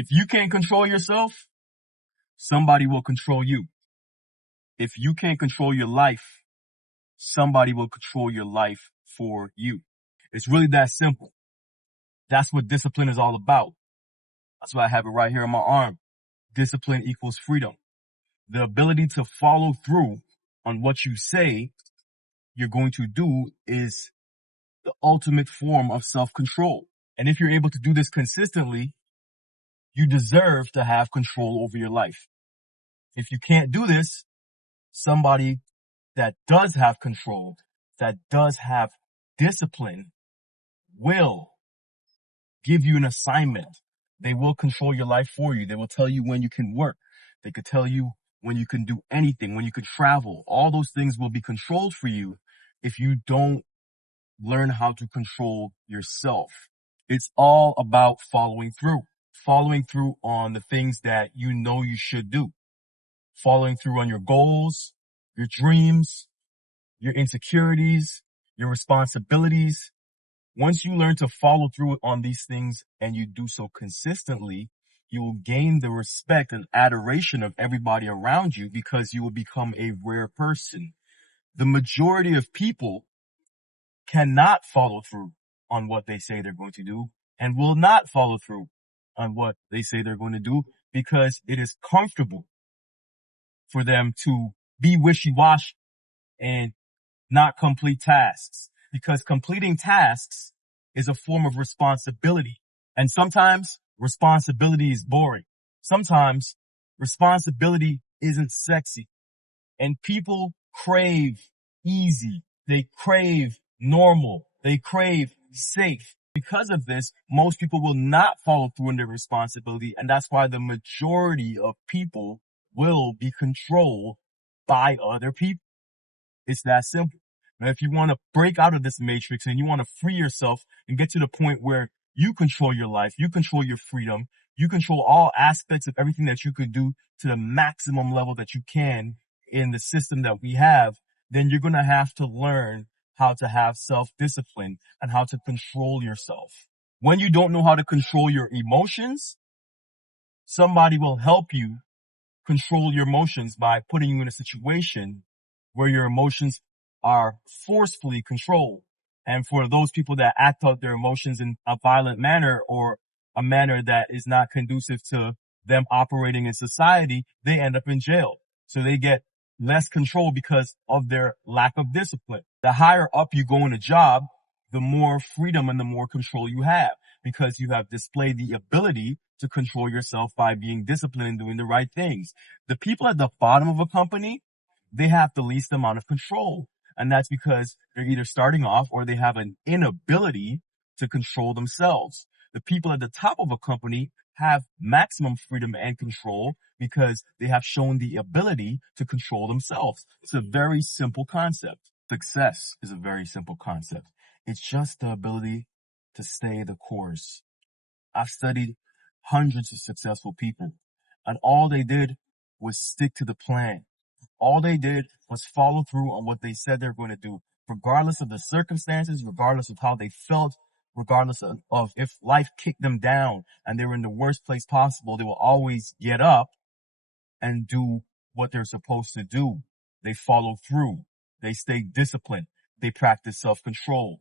If you can't control yourself, somebody will control you. If you can't control your life, somebody will control your life for you. It's really that simple. That's what discipline is all about. That's why I have it right here on my arm. Discipline equals freedom. The ability to follow through on what you say you're going to do is the ultimate form of self-control. And if you're able to do this consistently, you deserve to have control over your life. If you can't do this, somebody that does have control, that does have discipline, will give you an assignment. They will control your life for you. They will tell you when you can work. They could tell you when you can do anything, when you can travel. All those things will be controlled for you if you don't learn how to control yourself. It's all about following through on the things that you know you should do, following through on your goals, your dreams, your insecurities, your responsibilities. Once you learn to follow through on these things and you do so consistently, you will gain the respect and adoration of everybody around you because you will become a rare person. The majority of people cannot follow through on what they say they're going to do and will not follow through on what they say they're going to do because it is comfortable for them to be wishy-washy and not complete tasks, because completing tasks is a form of responsibility. And sometimes responsibility is boring. Sometimes responsibility isn't sexy. And people crave easy. They crave normal. They crave safe. Because of this, most people will not follow through on their responsibility. And that's why the majority of people will be controlled by other people. It's that simple. Now, if you want to break out of this matrix and you want to free yourself and get to the point where you control your life, you control your freedom, you control all aspects of everything that you could do to the maximum level that you can in the system that we have, then you're going to have to learn how to have self-discipline and how to control yourself. When you don't know how to control your emotions, somebody will help you control your emotions by putting you in a situation where your emotions are forcefully controlled. And for those people that act out their emotions in a violent manner or a manner that is not conducive to them operating in society, they end up in jail. So they get less control because of their lack of discipline. The higher up you go in a job, the more freedom and the more control you have because you have displayed the ability to control yourself by being disciplined and doing the right things. The people at the bottom of a company, they have the least amount of control. And that's because they're either starting off or they have an inability to control themselves. The people at the top of a company have maximum freedom and control because they have shown the ability to control themselves. It's a very simple concept. Success is a very simple concept. It's just the ability to stay the course. I've studied hundreds of successful people, and all they did was stick to the plan. All they did was follow through on what they said they're going to do, regardless of the circumstances, regardless of how they felt, regardless of if life kicked them down and they were in the worst place possible. They will always get up and do what they're supposed to do. They follow through. They stay disciplined. They practice self-control.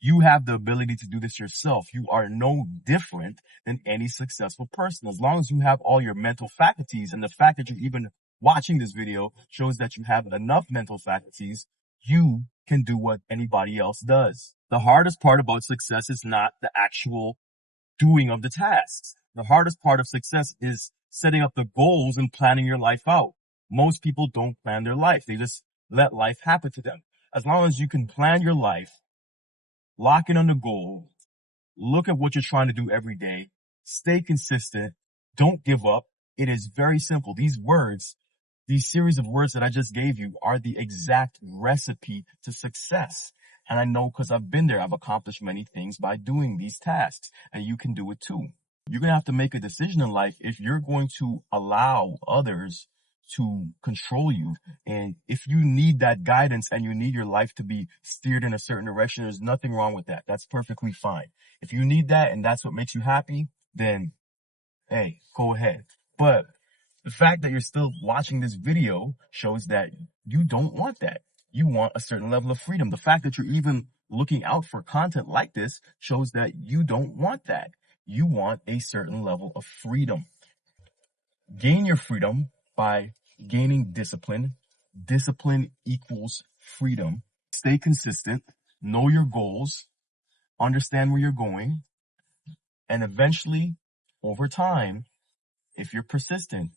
You have the ability to do this yourself. You are no different than any successful person. As long as you have all your mental faculties, and the fact that you're even watching this video shows that you have enough mental faculties, you can do what anybody else does. The hardest part about success is not the actual doing of the tasks. The hardest part of success is setting up the goals and planning your life out. Most people don't plan their life. They just let life happen to them. As long as you can plan your life, lock in on the goal, look at what you're trying to do every day, stay consistent, don't give up. It is very simple. These words, these series of words that I just gave you are the exact recipe to success. And I know because I've been there. I've accomplished many things by doing these tasks, and you can do it too. You're going to have to make a decision in life if you're going to allow others to control you. And if you need that guidance and you need your life to be steered in a certain direction, there's nothing wrong with that. That's perfectly fine. If you need that and that's what makes you happy, then hey, go ahead. But the fact that you're still watching this video shows that you don't want that. You want a certain level of freedom. The fact that you're even looking out for content like this shows that you don't want that. You want a certain level of freedom. Gain your freedom by gaining discipline. Discipline equals freedom. Stay consistent. Know your goals. Understand where you're going. And eventually, over time, if you're persistent,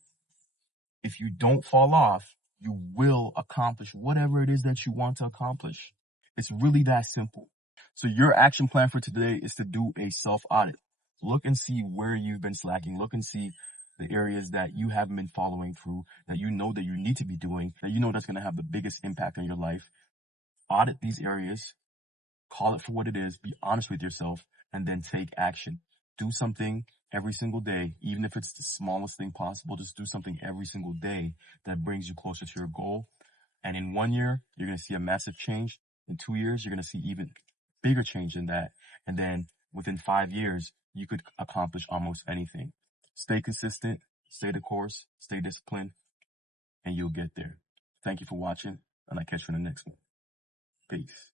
if you don't fall off, you will accomplish whatever it is that you want to accomplish. It's really that simple. So your action plan for today is to do a self-audit. Look and see where you've been slacking. Look and see the areas that you haven't been following through, that you know that you need to be doing, that you know that's going to have the biggest impact on your life. Audit these areas, call it for what it is, be honest with yourself, and then take action. Do something every single day, even if it's the smallest thing possible. Just do something every single day that brings you closer to your goal. And in 1 year, you're going to see a massive change. In 2 years, you're going to see even bigger change than that. And then within 5 years, you could accomplish almost anything. Stay consistent, stay the course, stay disciplined, and you'll get there. Thank you for watching, and I'll catch you in the next one. Peace.